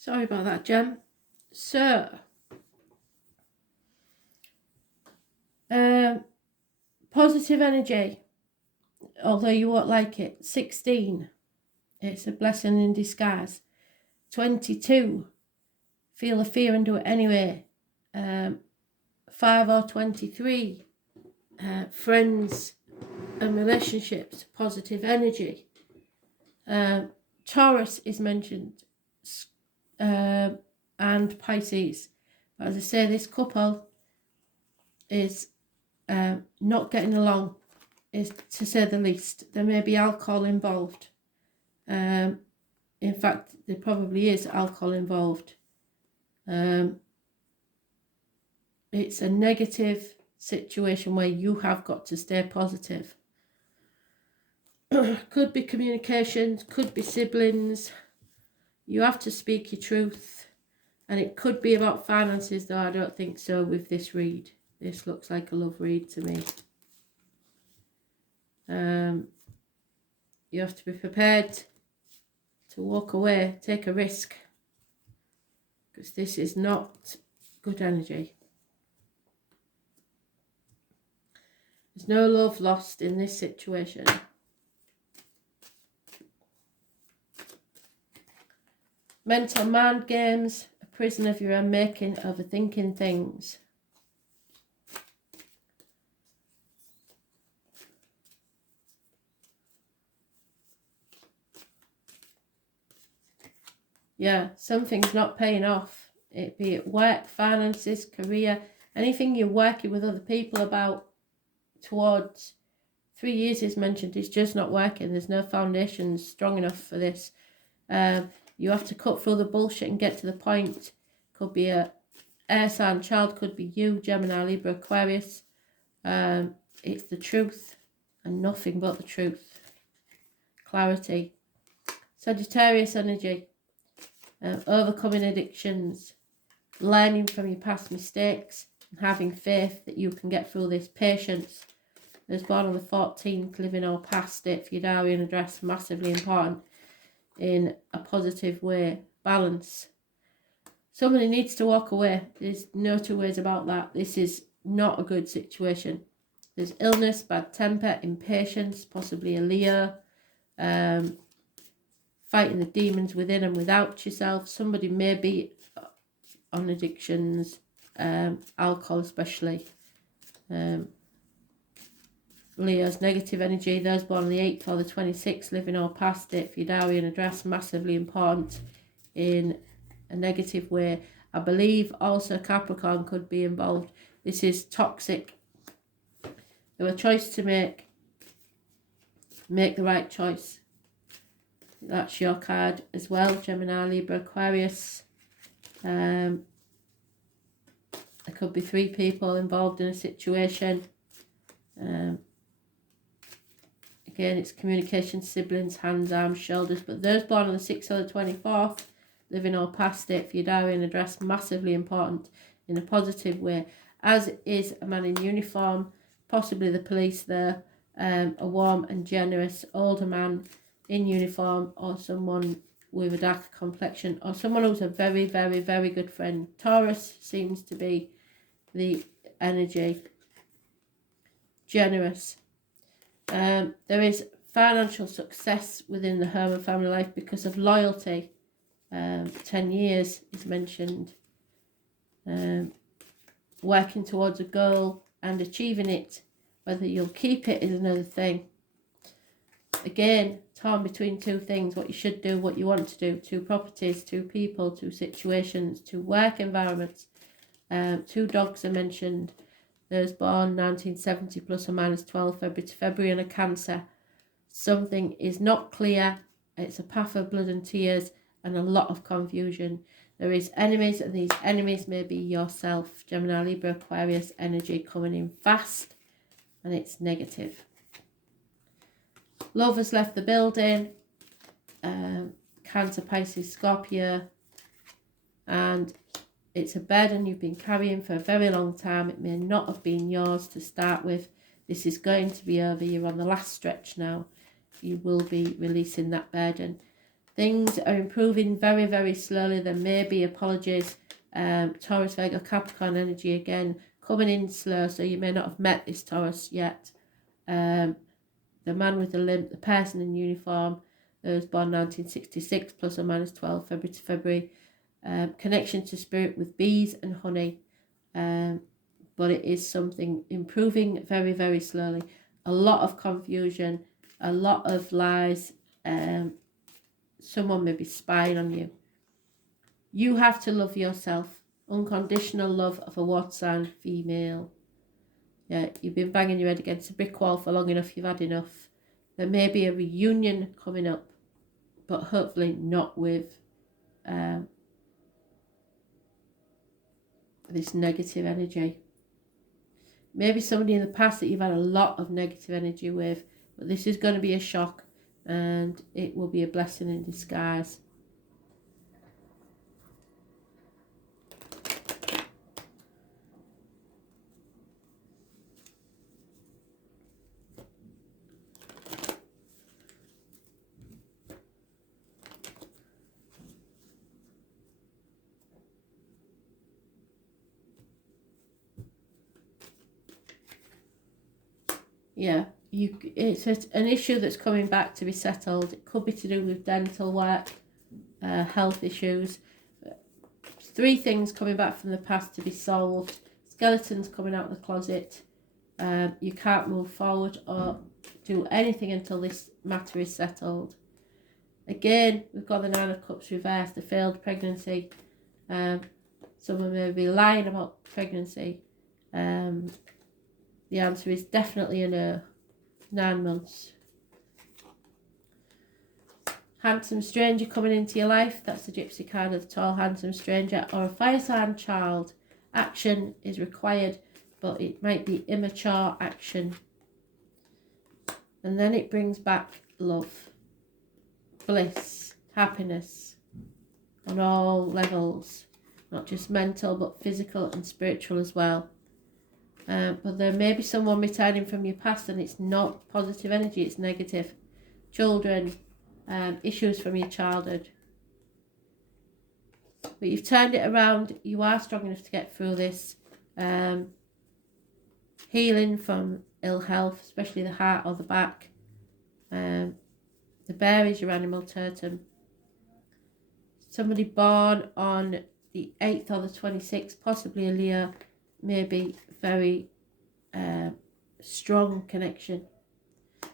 Sorry about that, Gem. So, positive energy, although you won't like it. 16, it's a blessing in disguise. 22, feel the fear and do it anyway. 5 or 23, friends and relationships, positive energy. Taurus is mentioned, and Pisces. But as I say, this couple is not getting along, is to say the least. There may be alcohol involved. In fact, there probably is alcohol involved. It's a negative situation where you have got to stay positive. Could be communications, could be siblings. You have to speak your truth. And it could be about finances, though I don't think so with this read. This looks like a love read to me. You have to be prepared to walk away, take a risk. Because this is not good energy. There's no love lost in this situation. Mental mind games, a prison of your own making, overthinking things. Yeah, something's not paying off. It be it work, finances, career, anything you're working with other people about towards. 3 years is mentioned, it's just not working. There's no foundations strong enough for this. You have to cut through the bullshit and get to the point. Could be a air sign child, could be you, Gemini, Libra, Aquarius. It's the truth and nothing but the truth. Clarity. Sagittarius energy. Overcoming addictions. Learning from your past mistakes. And having faith that you can get through this. Patience. There's born on the 14th, living or past it for your diary and address, massively important in a positive way. Balance. Somebody needs to walk away. There's no two ways about that. This is not a good situation. There's illness, bad temper, impatience, possibly a Leo, fighting the demons within and without yourself. Somebody may be on addictions, alcohol especially. Leo's negative energy, those born on the 8th or the 26th, living or past it for your diary and address, massively important in a negative way. I believe also Capricorn could be involved. This is toxic. You have a choice to make. Make the right choice. That's your card as well, Gemini, Libra, Aquarius. There could be 3 people involved in a situation. Again, it's communication, siblings, hands, arms, shoulders. But those born on the 6th or the 24th, living or past it for your diary and address, massively important in a positive way. As is a man in uniform, possibly the police there, a warm and generous older man in uniform, or someone with a darker complexion, or someone who's a very, very, very good friend. Taurus seems to be the energy. Generous. There is financial success within the home and family life because of loyalty. 10 years is mentioned. Working towards a goal and achieving it. Whether you'll keep it is another thing. Again, torn between 2 things. What you should do, what you want to do. 2 properties, 2 people, 2 situations, 2 work environments. 2 dogs are mentioned. Those born 1970 plus or minus 12 February to February, and a Cancer. Something is not clear. It's a path of blood and tears and a lot of confusion. There is enemies, and these enemies may be yourself. Gemini, Libra, Aquarius energy coming in fast, and it's negative. Love has left the building. Cancer, Pisces, Scorpio, and it's a burden you've been carrying for a very long time. It may not have been yours to start with. This is going to be over. You're on the last stretch now. You will be releasing that burden. Things are improving very, very slowly. There may be apologies. Taurus, Virgo, Capricorn energy again, coming in slow, so you may not have met this Taurus yet. The man with the limp, the person in uniform, who was born 1966, plus or minus 12, February to February. Connection to spirit with bees and honey. But it is something improving very, very slowly. A lot of confusion, a lot of lies. Someone may be spying on you. You have to love yourself. Unconditional love of a water sign female. Yeah, you've been banging your head against a brick wall for long enough. You've had enough. There may be a reunion coming up, but hopefully not with this negative energy. Maybe somebody in the past that you've had a lot of negative energy with, but this is going to be a shock, and it will be a blessing in disguise. Yeah, it's an issue that's coming back to be settled. It could be to do with dental work, health issues. 3 things coming back from the past to be solved. Skeletons coming out of the closet. You can't move forward or do anything until this matter is settled. Again, we've got the 9 of Cups reversed, the failed pregnancy. Someone may be lying about pregnancy. The answer is definitely a no. 9 months. Handsome stranger coming into your life. That's the Gypsy card of the tall, handsome stranger. Or a fire sign child. Action is required, but it might be immature action. And then it brings back love, bliss, happiness on all levels. Not just mental, but physical and spiritual as well. But there may be someone returning from your past, and it's not positive energy, it's negative. Children, issues from your childhood. But you've turned it around. You are strong enough to get through this. Healing from ill health, especially the heart or the back. The bear is your animal totem. Somebody born on the 8th or the 26th, possibly a Leo, maybe very strong connection.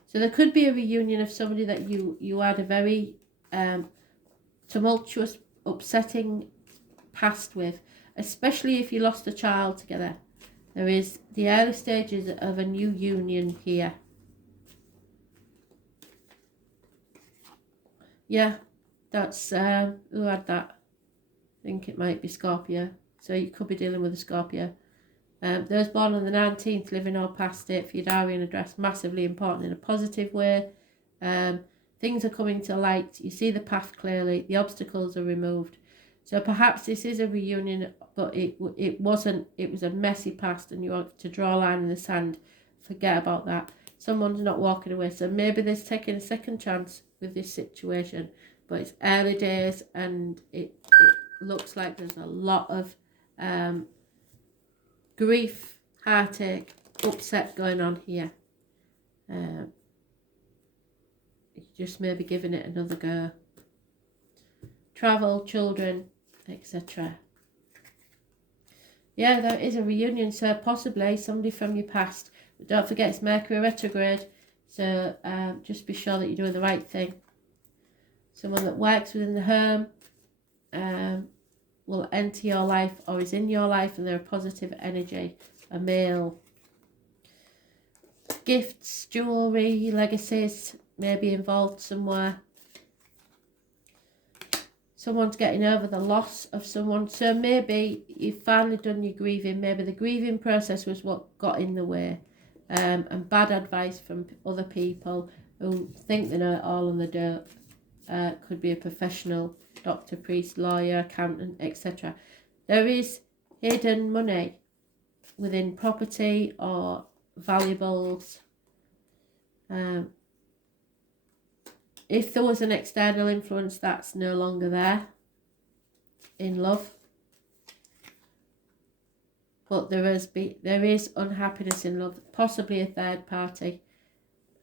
So there could be a reunion of somebody that you had a very tumultuous, upsetting past with, especially if you lost a child together. There is the early stages of a new union here. Yeah, that's who had that? I think it might be Scorpio. So you could be dealing with a Scorpio. Those born on the 19th, living or past it, for your diary and address, massively important in a positive way. Things are coming to light. You see the path clearly. The obstacles are removed. So perhaps this is a reunion, but it wasn't. It was a messy past, and you want to draw a line in the sand. Forget about that. Someone's not walking away. So maybe there's taking a second chance with this situation. But it's early days, and it looks like there's a lot of grief, heartache, upset going on here. You just maybe giving it another go. Travel, children, etc. Yeah, there is a reunion, so possibly somebody from your past. But don't forget it's Mercury retrograde, so just be sure that you're doing the right thing. Someone that works within the home will enter your life or is in your life, and they're a positive energy. A male. Gifts, jewellery, legacies may be involved somewhere. Someone's getting over the loss of someone. So maybe you've finally done your grieving. Maybe the grieving process was what got in the way. And bad advice from other people who think they know it all and they don't. Could be a professional, doctor, priest, lawyer, accountant, etc. There is hidden money within property or valuables. If there was an external influence, that's no longer there in love. But there is unhappiness in love, possibly a third party.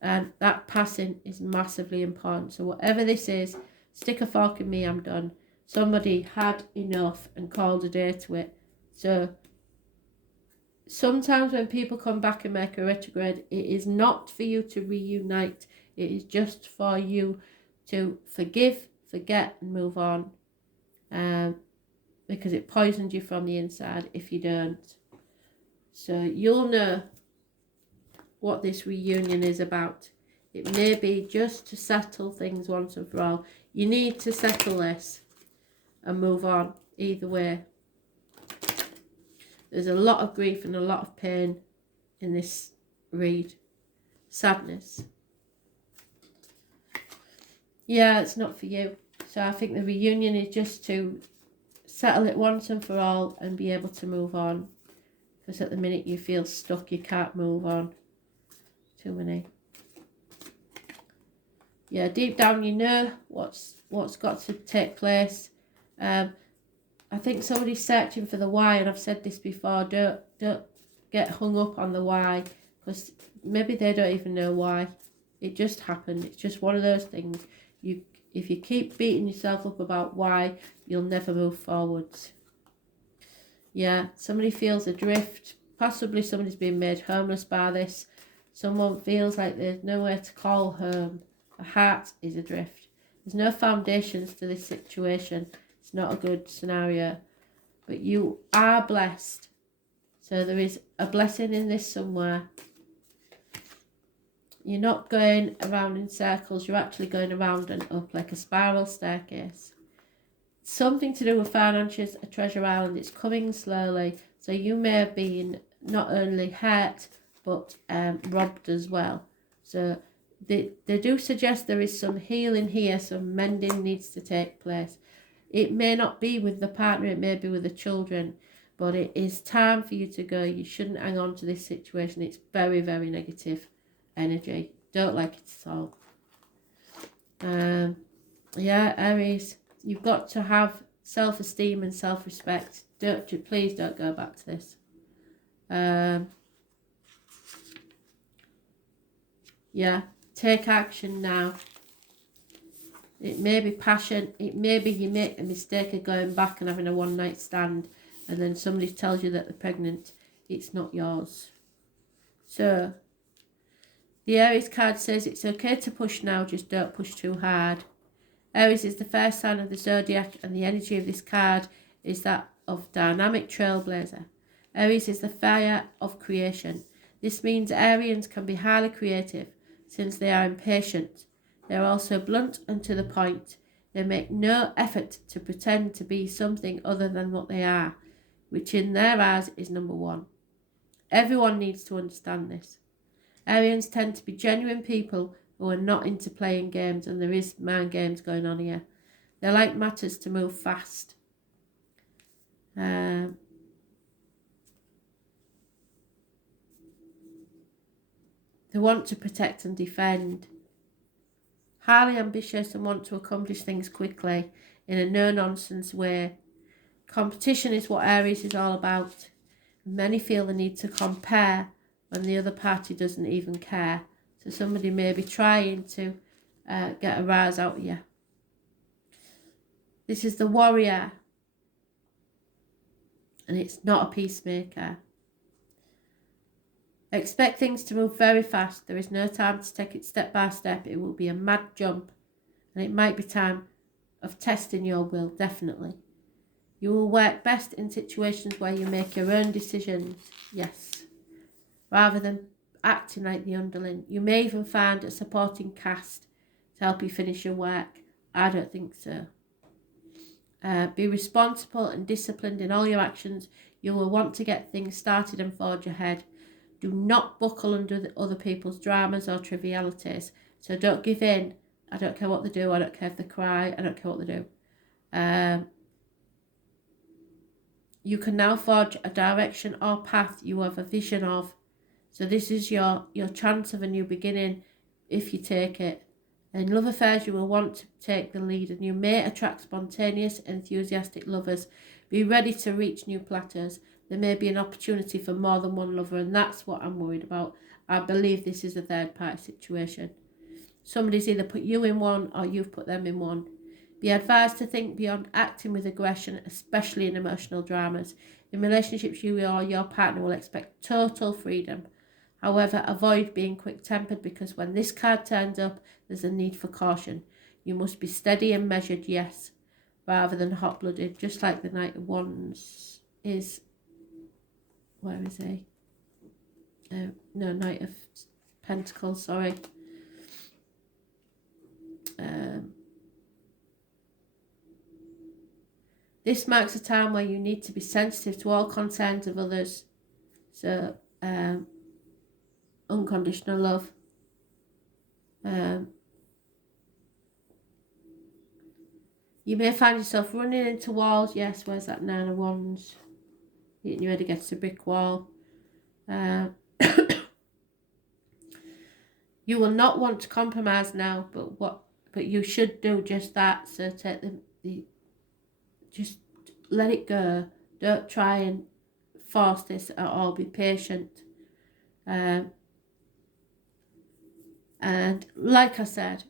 And that passing is massively important. So whatever this is, stick a fork in me, I'm done. Somebody had enough and called a day to it. So sometimes when people come back and make a retrograde, it is not for you to reunite. It is just for you to forgive, forget and move on. Because it poisoned you from the inside if you don't. So you'll know what this reunion is about. It may be just to settle things once and for all. You need to settle this and move on either way. There's a lot of grief and a lot of pain in this read. Sadness. Yeah, it's not for you. So I think the reunion is just to settle it once and for all and be able to move on. Because at the minute you feel stuck, you can't move on. Too many. Yeah, deep down you know what's got to take place. I think somebody's searching for the why, and I've said this before. Don't get hung up on the why, because maybe they don't even know why. It just happened. It's just one of those things. If you keep beating yourself up about why, you'll never move forwards. Yeah, somebody feels adrift. Possibly somebody's been made homeless by this. Someone feels like there's nowhere to call home. The heart is adrift. There's no foundations to this situation. It's not a good scenario. But you are blessed. So there is a blessing in this somewhere. You're not going around in circles. You're actually going around and up like a spiral staircase. Something to do with finances, a treasure island. It's coming slowly. So you may have been not only hurt, but robbed as well. So they do suggest there is some healing here, some mending needs to take place. It may not be with the partner, it may be with the children, but it is time for you to go. You shouldn't hang on to this situation. It's very, very negative energy. Don't like it at all. Yeah, Aries, you've got to have self-esteem and self-respect. Please don't go back to this. Yeah, take action now. It may be passion. It may be you make a mistake of going back and having a one-night stand, and then somebody tells you that they're pregnant. It's not yours. So the Aries card says it's okay to push now, just don't push too hard. Aries is the first sign of the zodiac, and the energy of this card is that of dynamic trailblazer. Aries is the fire of creation. This means Arians can be highly creative since they are impatient. They are also blunt and to the point. They make no effort to pretend to be something other than what they are, which in their eyes is number one. Everyone needs to understand this. Arians tend to be genuine people who are not into playing games, and there is mind games going on here. They like matters to move fast. They want to protect and defend. Highly ambitious and want to accomplish things quickly in a no-nonsense way. Competition is what Aries is all about. Many feel the need to compare when the other party doesn't even care. So somebody may be trying to get a rise out of you. This is the warrior. And it's not a peacemaker. Expect things to move very fast. There is no time to take it step by step. It will be a mad jump. And it might be time of testing your will, definitely. You will work best in situations where you make your own decisions, yes, rather than acting like the underling. You may even find a supporting cast to help you finish your work. I don't think so. Be responsible and disciplined in all your actions. You will want to get things started and forge ahead. Do not buckle under other people's dramas or trivialities. So don't give in. I don't care what they do. I don't care if they cry. I don't care what they do. You can now forge a direction or path you have a vision of. So this is your chance of a new beginning if you take it. In love affairs, you will want to take the lead, and you may attract spontaneous, enthusiastic lovers. Be ready to reach new plateaus. There may be an opportunity for more than one lover, and that's what I'm worried about. I believe this is a third party situation. Somebody's either put you in one or you've put them in one. Be advised to think beyond acting with aggression, especially in emotional dramas. In relationships, you or your partner will expect total freedom. However, avoid being quick-tempered, because when this card turns up, there's a need for caution. You must be steady and measured, yes, rather than hot-blooded, just like the Knight of Wands is... Where is he? No, Knight of Pentacles, sorry. This marks a time where you need to be sensitive to all concerns of others. So, unconditional love. You may find yourself running into walls. Yes, where's that Nine of Wands? Hitting your head against a brick wall. You will not want to compromise now, but you should do just that. So take just let it go. Don't try and force this at all. Be patient. And like I said,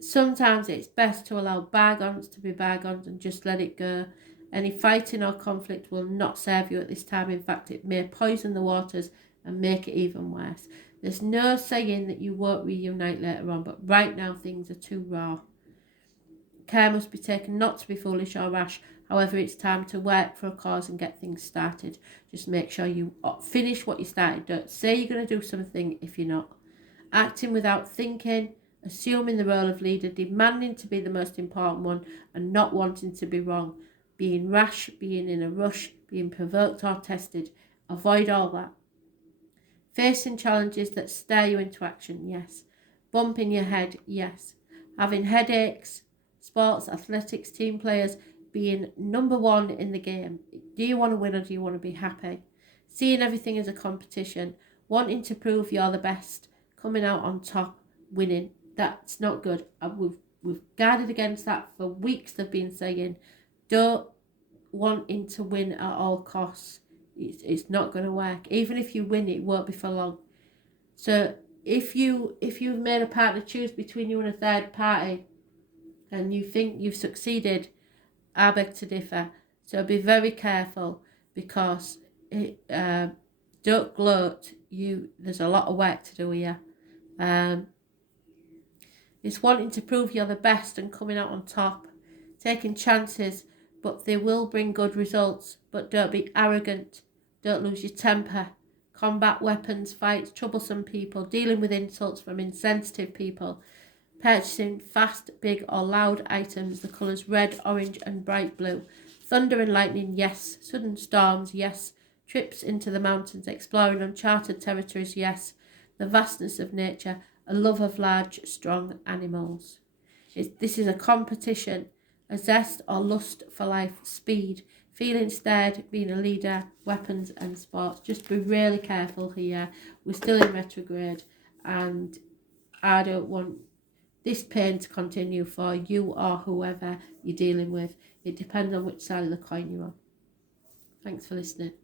sometimes it's best to allow bygones to be bygones and just let it go. Any fighting or conflict will not serve you at this time. In fact, it may poison the waters and make it even worse. There's no saying that you won't reunite later on, but right now things are too raw. Care must be taken not to be foolish or rash. However, it's time to work for a cause and get things started. Just make sure you finish what you started. Don't say you're going to do something if you're not. Acting without thinking, assuming the role of leader, demanding to be the most important one and not wanting to be wrong. Being rash, being in a rush, being provoked or tested. Avoid all that. Facing challenges that stir you into action, yes. Bumping your head, yes. Having headaches, sports, athletics, team players, being number one in the game. Do you want to win or do you want to be happy? Seeing everything as a competition, wanting to prove you're the best, coming out on top, winning. That's not good. We've guarded against that for weeks. They've been saying, don't wanting to win at all costs. It's not going to work. Even if you win, it won't be for long. So if you've made a partner choose between you and a third party and you think you've succeeded, I beg to differ. So be very careful, because don't gloat. There's a lot of work to do here. It's wanting to prove you're the best and coming out on top, taking chances, but they will bring good results. But don't be arrogant. Don't lose your temper. Combat weapons, fights, troublesome people, dealing with insults from insensitive people, purchasing fast, big or loud items, the colours red, orange and bright blue. Thunder and lightning, yes. Sudden storms, yes. Trips into the mountains, exploring uncharted territories, yes. The vastness of nature, a love of large, strong animals. This is a competition, a zest or lust for life, speed, feeling stirred, being a leader, weapons and sports. Just be really careful here. We're still in retrograde and I don't want this pain to continue for you or whoever you're dealing with. It depends on which side of the coin you're on. Thanks for listening.